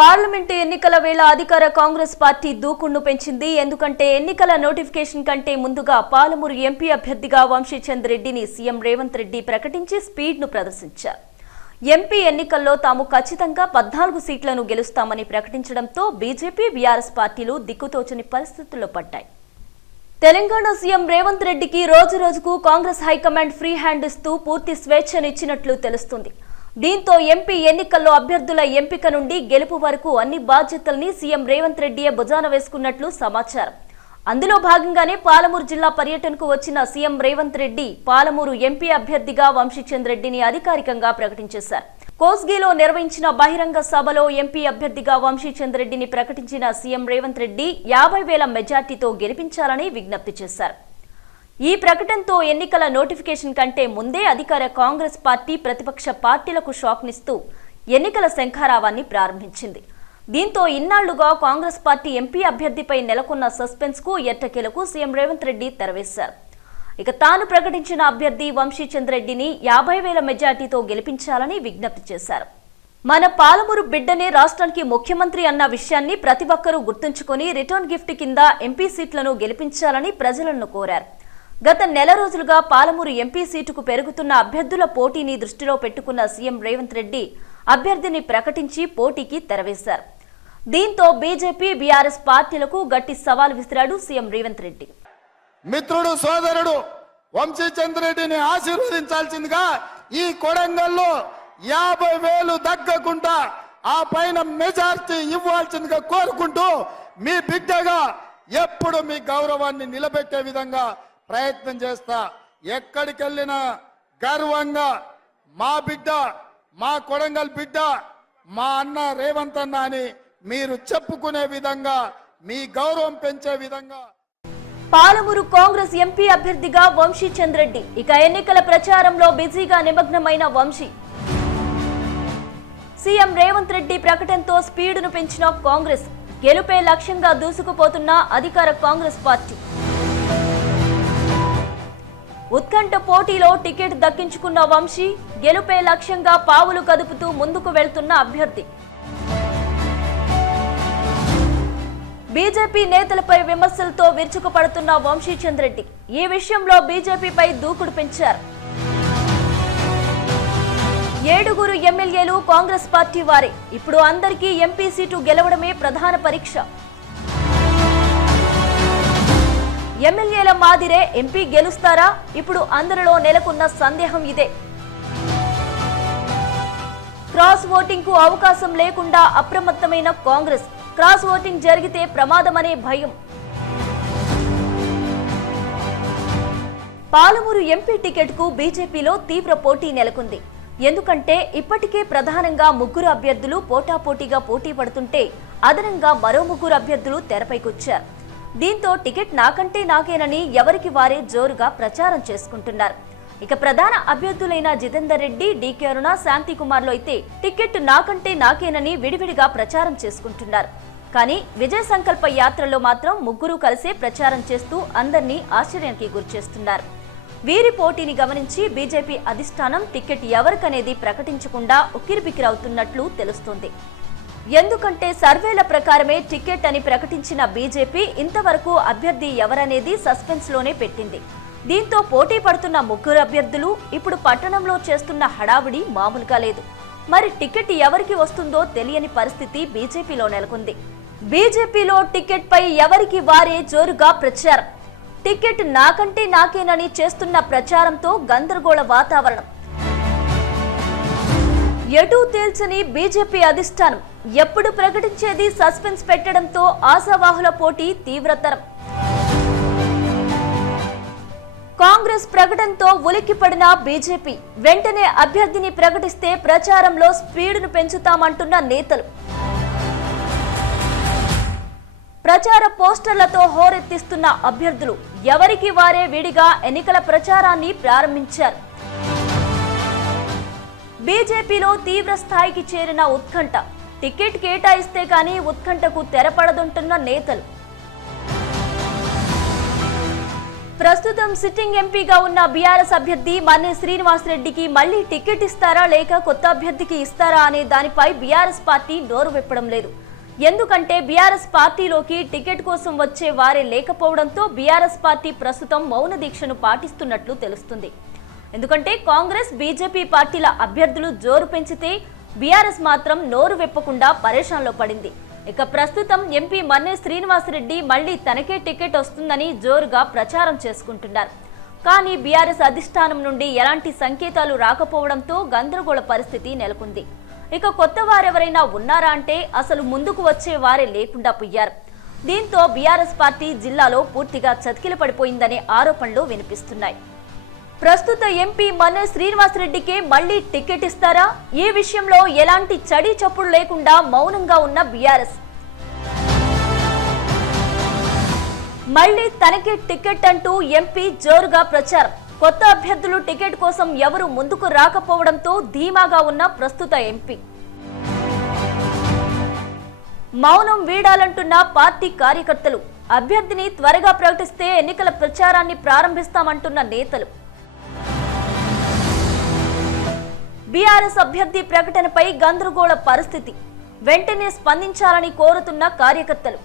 Parliament ఎన్నికల వేళ అధికార కాంగ్రెస్ పార్టీ దూకుడును పెంచింది. ఎందుకంటే ఎన్నికల నోటిఫికేషన్ కంటే ముందుగా పాలమూరు ఎంపీ అభ్యర్థిగా వంశీచంద్ రెడ్డిని సీఎం రేవంత్ రెడ్డి ప్రకటించి స్పీడ్ను ప్రదర్శించారు. ఎంపీ ఎన్నికల్లో తాము ఖచ్చితంగా పద్నాలుగు సీట్లను గెలుస్తామని ప్రకటించడంతో బీజేపీ బీఆర్ఎస్ పార్టీలు దిక్కుతోచని పరిస్థితుల్లో పడ్డాయి. తెలంగాణ సీఎం రేవంత్ రెడ్డికి రోజు రోజుకు కాంగ్రెస్ హైకమాండ్ ఫ్రీ హ్యాండ్ ఇస్తూ పూర్తి స్వేచ్ఛనిచ్చినట్లు తెలుస్తుంది. దీంతో ఎంపీ ఎన్నికల్లో అభ్యర్థుల ఎంపిక నుండి గెలుపు వరకు అన్ని బాధ్యతల్ని సీఎం రేవంత్ రెడ్డియే భుజాన వేసుకున్నట్లు సమాచారం. అందులో భాగంగానే పాలమూరు జిల్లా పర్యటనకు వచ్చిన సీఎం రేవంత్ రెడ్డి పాలమూరు ఎంపీ అభ్యర్థిగా వంశీచంద్ రెడ్డిని అధికారికంగా ప్రకటించేశారు. కోస్గిలో నిర్వహించిన బహిరంగ సభలో ఎంపీ అభ్యర్థిగా వంశీచంద్ రెడ్డిని ప్రకటించిన సీఎం రేవంత్ రెడ్డి యాభై వేల మెజార్టీతో గెలిపించాలని విజ్ఞప్తి చేశారు. ఈ ప్రకటనతో ఎన్నికల నోటిఫికేషన్ కంటే ముందే అధికార కాంగ్రెస్ పార్టీ ప్రతిపక్ష పార్టీలకు షాక్నిస్తూ ఎన్నికల శంఖారావాన్ని ప్రారంభించింది. దీంతో ఇన్నాళ్ళుగా కాంగ్రెస్ పార్టీ ఎంపీ అభ్యర్థిపై నెలకొన్న సస్పెన్స్కు ఎట్టకేలకు సీఎం రేవంత్ రెడ్డి తెరవేశారు. ఇక తాను ప్రకటించిన అభ్యర్థి వంశీచంద్ రెడ్డిని యాభై వేల మెజార్టీతో గెలిపించాలని విజ్ఞప్తి చేశారు. మన పాలమూరు బిడ్డనే రాష్ట్రానికి ముఖ్యమంత్రి అన్న విషయాన్ని ప్రతి ఒక్కరూ గుర్తుంచుకొని రిటర్న్ గిఫ్ట్ కింద ఎంపీ సీట్లను గెలిపించాలని ప్రజలను కోరారు. గత నెల రోజులుగా పాలమూరు ఎంపీ సీటుకు పెరుగుతున్న అభ్యర్థుల పోటీని దృష్టిలో పెట్టుకున్న సీఎం రేవంత్ రెడ్డి అభ్యర్థిని ప్రకటించి పోటీకి తెరవేశారు. దీంతో బీజేపీ బీఆర్ఎస్ పార్టీలకు గట్టి సవాల్ విసిరాడు సీఎం రేవంత్ రెడ్డి. మిత్రుడు సోదరుడు వంశీచంద్రెడ్డిని ఆశీర్వదించాల్సిందిగా ఈ కొడంగల్లో యాభై వేలు దగ్గకుండా ఆ పైన మెజార్టీ ఇవ్వాల్సిందిగా కోరుకుంటూ మీ బిడ్డగా ఎప్పుడు మీ గౌరవాన్ని నిలబెట్టే విధంగా ప్రయత్నం చేస్తా. ఎక్కడికి వెళ్ళినా గర్వంగా మా బిడ్డ మా కొడంగల్ బిడ్డ మా అన్న రేవంత్ అన్న అని మీరు చెప్పుకునే విధంగా మీ గౌరవం పెంచే విధంగా. పాలమూరు కాంగ్రెస్ ఎంపీ అభ్యర్థిగా వంశీ చంద్రెడ్డి. ఇక ఎన్నికల ప్రచారంలో బిజీగా నిమగ్నమైన వంశీ. సీఎం రేవంత్ రెడ్డి ప్రకటనతో స్పీడును పెంచిన కాంగ్రెస్. గెలుపే లక్ష్యంగా దూసుకుపోతున్న అధికార కాంగ్రెస్ పార్టీ. ఉత్కంఠ పోటీలో టికెట్ దక్కించుకున్న వంశీ గెలుపే లక్ష్యంగా పావులు కదుపుతూ ముందుకు వెళ్తున్న అభ్యర్థి. బీజేపీ నేతలపై విమర్శలతో విరుచుకుపడుతున్న వంశీ చంద్రెడ్డి ఈ విషయంలో బీజేపీపై దూకుడు పెంచారు. ఏడుగురు ఎమ్మెల్యేలు కాంగ్రెస్ పార్టీ వారే. ఇప్పుడు అందరికీ ఎంపీ సీటు గెలవడమే ప్రధాన పరీక్ష. ఎమ్మెల్యేల మాదిరే ఎంపీ గెలుస్తారా? ఇప్పుడు అందరిలో నెలకొన్న సందేహం ఇదే. క్రాస్ ఓటింగ్కు అవకాశం లేకుండా అప్రమత్తమైన కాంగ్రెస్. క్రాస్ ఓటింగ్ జరిగితే ప్రమాదమనే భయం. పాలమూరు ఎంపీ టికెట్కు బీజేపీలో తీవ్ర పోటీ నెలకొంది. ఎందుకంటే ఇప్పటికే ప్రధానంగా ముగ్గురు అభ్యర్థులు పోటాపోటీగా పోటీ పడుతుంటే అదనంగా మరో ముగ్గురు అభ్యర్థులు తెరపైకొచ్చారు. దీంతో టికెట్ నాకంటే నాకేనని ఎవరికి వారే జోరుగా ప్రచారం చేసుకుంటున్నారు. ఇక ప్రధాన అభ్యర్థులైన జితేందర్ రెడ్డి డీకే అరుణ శాంతి కుమార్లో అయితే టికెట్ నాకంటే నాకేనని విడివిడిగా ప్రచారం చేసుకుంటున్నారు. కానీ విజయ సంకల్ప యాత్రలో మాత్రం ముగ్గురు కలిసే ప్రచారం చేస్తూ అందరినీ ఆశ్చర్యానికి గురిచేస్తున్నారు. వీరి పోటీని గమనించి బీజేపీ అధిష్టానం టికెట్ ఎవరికనేది ప్రకటించకుండా ఉక్కిరిబిక్కిరవుతున్నట్లు తెలుస్తోంది. ఎందుకంటే సర్వేల ప్రకారమే టికెట్ అని ప్రకటించిన బీజేపీ ఇంతవరకు అభ్యర్థి ఎవరనేది సస్పెన్స్లోనే పెట్టింది. దీంతో పోటీ పడుతున్న ముగ్గురు అభ్యర్థులు ఇప్పుడు పట్టణంలో చేస్తున్న హడావిడి మామూలుగా లేదు. మరి టికెట్ ఎవరికి వస్తుందో తెలియని పరిస్థితి బీజేపీలో నెలకొంది. బీజేపీలో టికెట్ పై ఎవరికి వారే జోరుగా ప్రచారం. టికెట్ నాకంటే నాకేనని చేస్తున్న ప్రచారంతో గందరగోళ వాతావరణం. ఎటూ తేల్చని బీజేపీ అధిష్టానం. ఎప్పుడు ప్రకటించేది సస్పెన్స్ పెట్టడంతో ఆశావాహుల పోటీ తీవ్రతరం. కాంగ్రెస్ ప్రకటనతో ఉలిక్కిపడిన బీజేపీ. వెంటనే అభ్యర్థిని ప్రకటిస్తే ప్రచారంలో స్పీడును పెంచుతామంటున్న నేతలు. ప్రచార పోస్టర్లతో హోరెత్తిస్తున్న అభ్యర్థులు. ఎవరికి వారే విడిగా ఎన్నికల ప్రచారాన్ని ప్రారంభించారు. బీజేపీలో తీవ్ర స్థాయికి చేరిన ఉత్కంఠ. టికెట్ కేటాయిస్తే కానీ ఉత్కంఠకు తెరపడదుంటున్న నేతలు. ప్రస్తుతం సిట్టింగ్ ఎంపీగా ఉన్న బీఆర్ఎస్ అభ్యర్థి మన్నే శ్రీనివాసరెడ్డికి మళ్ళీ టికెట్ ఇస్తారా లేక కొత్త అభ్యర్థికి ఇస్తారా అనే దానిపై బీఆర్ఎస్ పార్టీ నోరు విప్పడం లేదు. ఎందుకంటే బీఆర్ఎస్ పార్టీలోకి టికెట్ కోసం వచ్చే వారే లేకపోవడంతో బీఆర్ఎస్ పార్టీ ప్రస్తుతం మౌన దీక్షను పాటిస్తున్నట్లు తెలుస్తుంది. ఎందుకంటే కాంగ్రెస్ బీజేపీ పార్టీల అభ్యర్థులు జోరు పెంచితే బీఆర్ఎస్ మాత్రం నోరు విప్పకుండా పరేషాన్లో పడింది. ఇక ప్రస్తుతం ఎంపీ మన్నే శ్రీనివాసరెడ్డి మళ్ళీ తనకే టికెట్ వస్తుందని జోరుగా ప్రచారం చేసుకుంటున్నారు. కానీ బీఆర్ఎస్ అధిష్టానం నుండి ఎలాంటి సంకేతాలు రాకపోవడంతో గందరగోళ పరిస్థితి నెలకొంది. ఇక కొత్త వారెవరైనా ఉన్నారా అంటే అసలు ముందుకు వచ్చే వారే లేకుండా పోయారు దీంతో బీఆర్ఎస్ పార్టీ జిల్లాలో పూర్తిగా చతికిల పడిపోయిందనే ఆరోపణలు వినిపిస్తున్నాయి. ప్రస్తుత ఎంపీ మన్నే శ్రీనివాసరెడ్డికి మళ్ళీ టికెట్ ఇస్తారా? ఈ విషయంలో ఎలాంటి చడి చప్పుడు లేకుండా మౌనంగా ఉన్న బీఆర్ఎస్? మళ్ళీ తనకి టికెట్ అంటూ ఎంపీ జోరుగా ప్రచారం. కొత్త అభ్యర్థులు టికెట్ కోసం ఎవరు ముందుకు రాకపోవడంతో ధీమాగా ఉన్న ప్రస్తుత ఎంపీ. మౌనం వీడాలంటున్న పార్టీ కార్యకర్తలు. అభ్యర్థిని త్వరగా ప్రకటిస్తే ఎన్నికల ప్రచారాన్ని ప్రారంభిస్తామంటున్న నేతలు. బీఆర్ఎస్ అభ్యర్థి ప్రకటనపై గందరగోళ పరిస్థితి. వెంటనే స్పందించాలని కోరుతున్న కార్యకర్తలు.